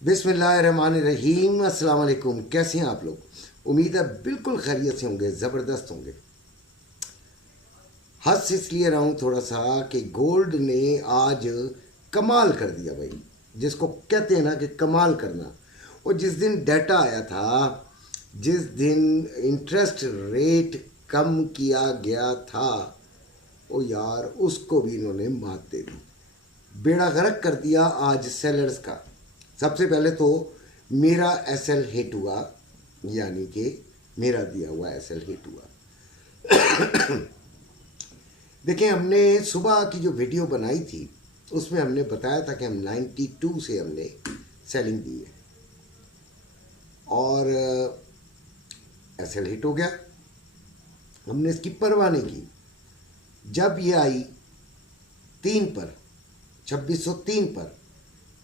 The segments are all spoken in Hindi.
बिस्मिल्लाहिर्रहमानिर्रहीम। अस्सलाम वालेकुम। कैसे हैं आप लोग? उम्मीद है बिल्कुल खैरियत से होंगे, ज़बरदस्त होंगे। हंस इसलिए रहा हूँ थोड़ा सा कि गोल्ड ने आज कमाल कर दिया भाई, जिसको कहते हैं ना कि कमाल करना। और जिस दिन डाटा आया था, जिस दिन इंटरेस्ट रेट कम किया गया था, ओ यार उसको भी इन्होंने मात दे दी, बेड़ा गर्क कर दिया आज सेलर्स का। सबसे पहले तो मेरा एसएल हिट हुआ, यानी कि मेरा दिया हुआ एसएल हिट हुआ। देखिए, हमने सुबह की जो वीडियो बनाई थी उसमें हमने बताया था कि हम 92 से हमने सेलिंग दी है और एसएल हिट हो गया। हमने इसकी परवाह नहीं की। जब ये आई 3 पर 2603 पर,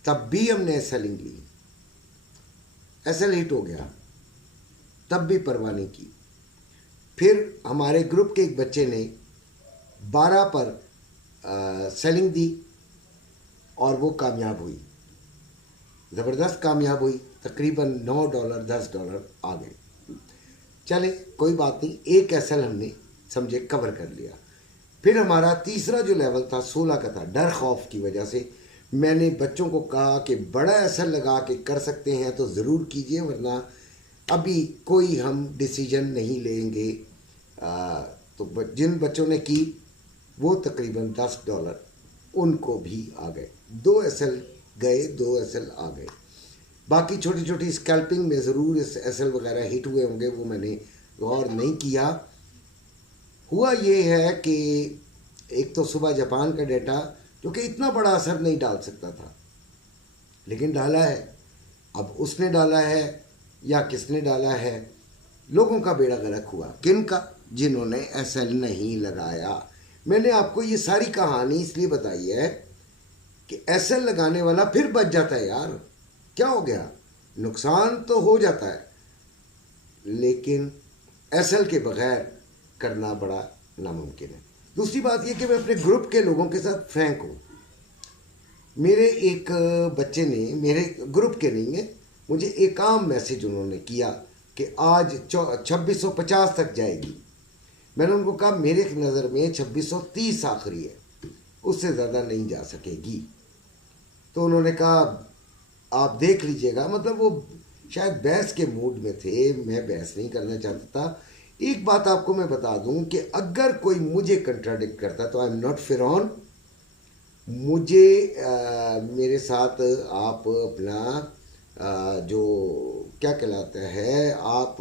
तब भी हमने सेलिंग ली, एसएल हिट हो गया, तब भी परवाह नहीं की। फिर हमारे ग्रुप के एक बच्चे ने 12 पर सेलिंग दी और वो कामयाब हुई, ज़बरदस्त कामयाब हुई। तकरीबन $9 $10 आ गए। चले कोई बात नहीं, एक एसएल हमने समझे कवर कर लिया। फिर हमारा तीसरा जो लेवल था 16 का था। डर खौफ की वजह से मैंने बच्चों को कहा कि बड़ा एसएल लगा के कर सकते हैं तो ज़रूर कीजिए, वरना अभी कोई हम डिसीजन नहीं लेंगे। तो जिन बच्चों ने की वो तकरीबन $10 उनको भी आ गए। 2 एसएल गए, 2 एसएल आ गए। बाकी छोटी छोटी स्कैल्पिंग में ज़रूर इस एसएल वगैरह हिट हुए होंगे, वो मैंने गौर नहीं किया। हुआ ये है कि एक तो सुबह जापान का डेटा जो कि इतना बड़ा असर नहीं डाल सकता था, लेकिन डाला है। अब उसने डाला है या किसने डाला है, लोगों का बेड़ा गर्क हुआ। किन का? जिन्होंने एसएल नहीं लगाया। मैंने आपको ये सारी कहानी इसलिए बताई है कि एसएल लगाने वाला फिर बच जाता है। यार क्या हो गया? नुकसान तो हो जाता है, लेकिन एसएल के बगैर करना बड़ा नामुमकिन है। दूसरी बात यह कि मैं अपने ग्रुप के लोगों के साथ फ्रैंक हूँ। मेरे एक बच्चे ने, मेरे ग्रुप के नहीं है, मुझे एक आम मैसेज उन्होंने किया कि आज 2650 तक जाएगी। मैंने उनको कहा मेरे नज़र में 2630 आखिरी है, उससे ज़्यादा नहीं जा सकेगी। तो उन्होंने कहा आप देख लीजिएगा। मतलब वो शायद बहस के मूड में थे, मैं बहस नहीं करना चाहता था। एक बात आपको मैं बता दूं कि अगर कोई मुझे कंट्राडिक्ट करता तो आई एम नॉट फिरौन। मुझे मेरे साथ आप अपना जो क्या कहलाता है, आप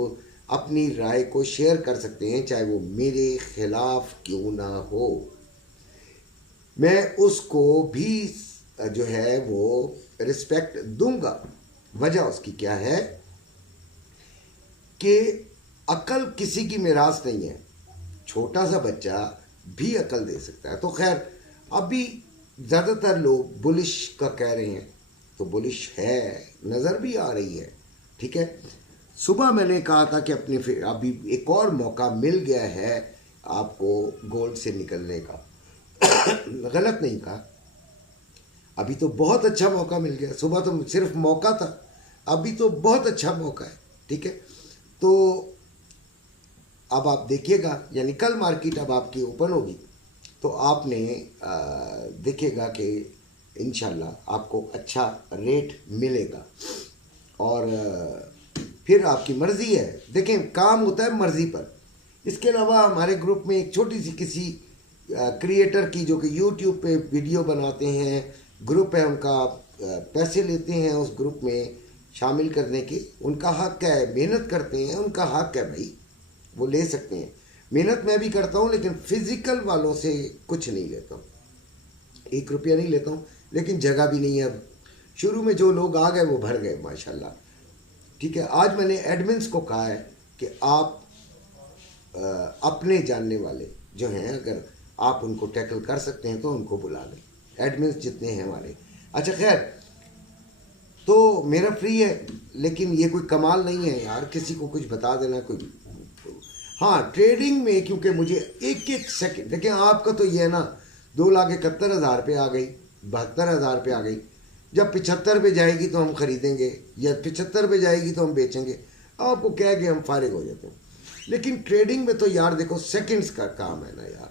अपनी राय को शेयर कर सकते हैं, चाहे वो मेरे खिलाफ क्यों ना हो। मैं उसको भी जो है वो रिस्पेक्ट दूंगा। वजह उसकी क्या है कि अकल किसी की मिरास नहीं है, छोटा सा बच्चा भी अकल दे सकता है। तो खैर, अभी ज़्यादातर लोग बुलिश का कह रहे हैं, तो बुलिश है, नज़र भी आ रही है। ठीक है, सुबह मैंने कहा था कि अपने फिर अभी एक और मौका मिल गया है आपको गोल्ड से निकलने का। गलत नहीं कहा, अभी तो बहुत अच्छा मौका मिल गया। सुबह तो सिर्फ मौका था, अभी तो बहुत अच्छा मौका है। ठीक है, तो अब आप देखिएगा, यानी कल मार्केट अब आपकी ओपन होगी तो आपने देखिएगा कि इंशाल्लाह आपको अच्छा रेट मिलेगा। और फिर आपकी मर्ज़ी है। देखें, काम होता है मर्ज़ी पर। इसके अलावा हमारे ग्रुप में एक छोटी सी किसी क्रिएटर की, जो कि यूट्यूब पे वीडियो बनाते हैं, ग्रुप है उनका, पैसे लेते हैं उस ग्रुप में शामिल करने के, उनका हक है, मेहनत करते हैं, उनका हक है भाई, वो ले सकते हैं। मेहनत मैं भी करता हूँ, लेकिन फिज़िकल वालों से कुछ नहीं लेता हूँ, 1 रुपया नहीं लेता हूँ, लेकिन जगह भी नहीं है अब। शुरू में जो लोग आ गए वो भर गए माशाल्लाह। ठीक है, आज मैंने एडमिन्स को कहा है कि आप अपने जानने वाले जो हैं, अगर आप उनको टैकल कर सकते हैं तो उनको बुला लें, एडमिन्स जितने हैं हमारे। अच्छा खैर, तो मेरा फ्री है, लेकिन ये कोई कमाल नहीं है यार, किसी को कुछ बता देना कोई। हाँ, ट्रेडिंग में क्योंकि मुझे एक एक सेकंड, देखिए आपका तो ये है ना, 2,71,000 पे आ गई, 72,000 पे आ गई, जब 75 पे जाएगी तो हम खरीदेंगे, या 75 पे जाएगी तो हम बेचेंगे। आपको कह के हम फारिग हो जाते हैं। लेकिन ट्रेडिंग में तो यार देखो सेकंड्स का काम है ना यार,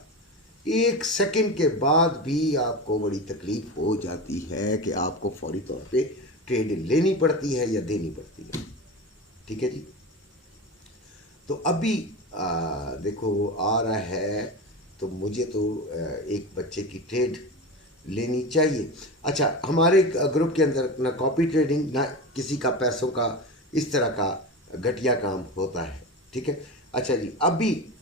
1 सेकंड के बाद भी आपको बड़ी तकलीफ हो जाती है कि आपको फौरी तौर पे ट्रेड लेनी पड़ती है या देनी पड़ती है। ठीक है जी। तो अभी देखो आ रहा है, तो मुझे तो एक बच्चे की ट्रेड लेनी चाहिए। अच्छा, हमारे ग्रुप के अंदर ना कॉपी ट्रेडिंग ना किसी का पैसों का इस तरह का घटिया काम होता है। ठीक है। अच्छा जी, अभी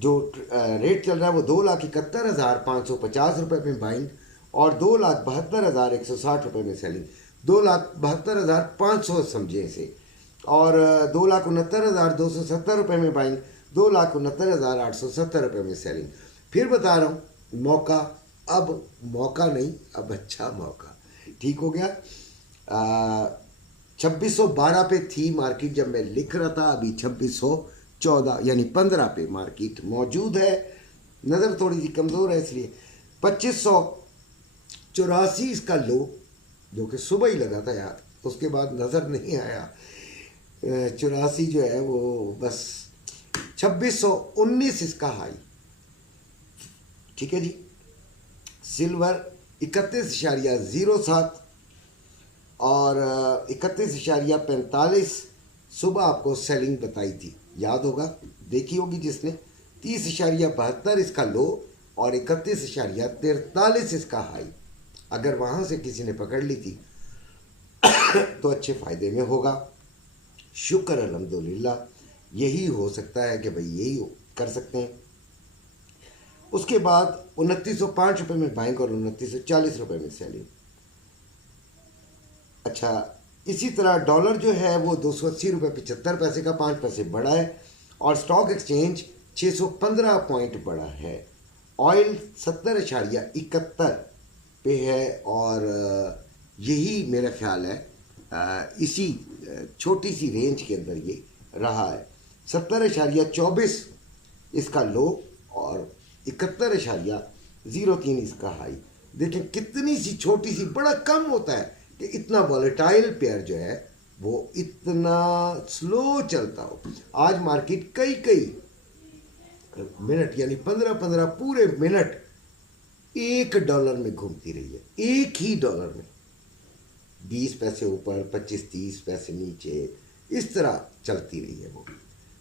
जो रेट चल रहा है वो 2,71,550 रुपये में बाइंग और 2,72,160 रुपये में सेलिंग। 2,72,500 समझे इसे, और 2,69,270 रुपये में बाइंग, 2,69,870 रुपये में सेलिंग। फिर बता रहा हूँ मौका, अब मौका नहीं, अब अच्छा मौका। ठीक हो गया। 2612 पे थी मार्केट जब मैं लिख रहा था, अभी 2614 यानी 15 पे मार्केट मौजूद है। नज़र थोड़ी सी कमज़ोर है इसलिए 2584 इसका लो, जो कि सुबह ही लगा था यार, उसके बाद नज़र नहीं आया। 84 जो है वो बस 2619 इसका हाई। ठीक है जी। सिल्वर 31.07 और 31.45 सुबह आपको सेलिंग बताई थी, याद होगा, देखी होगी जिसने। 30.72 इसका लो और 31.43 इसका हाई। अगर वहाँ से किसी ने पकड़ ली थी तो अच्छे फ़ायदे में होगा। शुक्र अल्हम्दुलिल्लाह, यही हो सकता है कि भाई यही कर सकते हैं। उसके बाद 2905 रुपये में बाइंग और 2940 रुपये में सेलिंग। अच्छा, इसी तरह डॉलर जो है वो 280 रुपये 75 पैसे का 5 पैसे बढ़ा है और स्टॉक एक्सचेंज 615 पॉइंट बढ़ा है। ऑयल 70.71 पे है और यही मेरा ख्याल है इसी छोटी सी रेंज के अंदर ये रहा है। 70.24 इसका लो और 71.03 इसका हाई। देखें कितनी सी छोटी सी, बड़ा कम होता है कि इतना वॉलेटाइल पेयर जो है वो इतना स्लो चलता हो। आज मार्केट कई मिनट यानी 15-15 पूरे मिनट $1 में घूमती रही है, एक ही डॉलर में 20 पैसे ऊपर 25-30 पैसे नीचे, इस तरह चलती रही है वो।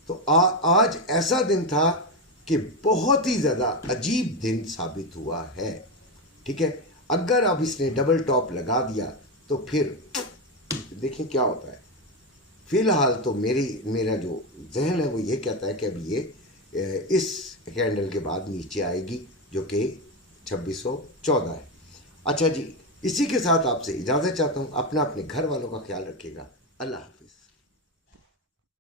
तो आज ऐसा दिन था कि बहुत ही ज़्यादा अजीब दिन साबित हुआ है। ठीक है। अगर अब इसने डबल टॉप लगा दिया तो फिर देखें क्या होता है। फिलहाल तो मेरा जो जहन है वो ये कहता है कि अब ये इस कैंडल के बाद नीचे आएगी, जो कि 2614 है। अच्छा जी, इसी के साथ आपसे इजाज़त चाहता हूँ। अपने घर वालों का ख्याल रखिएगा। अल्लाह हाफ़िज़।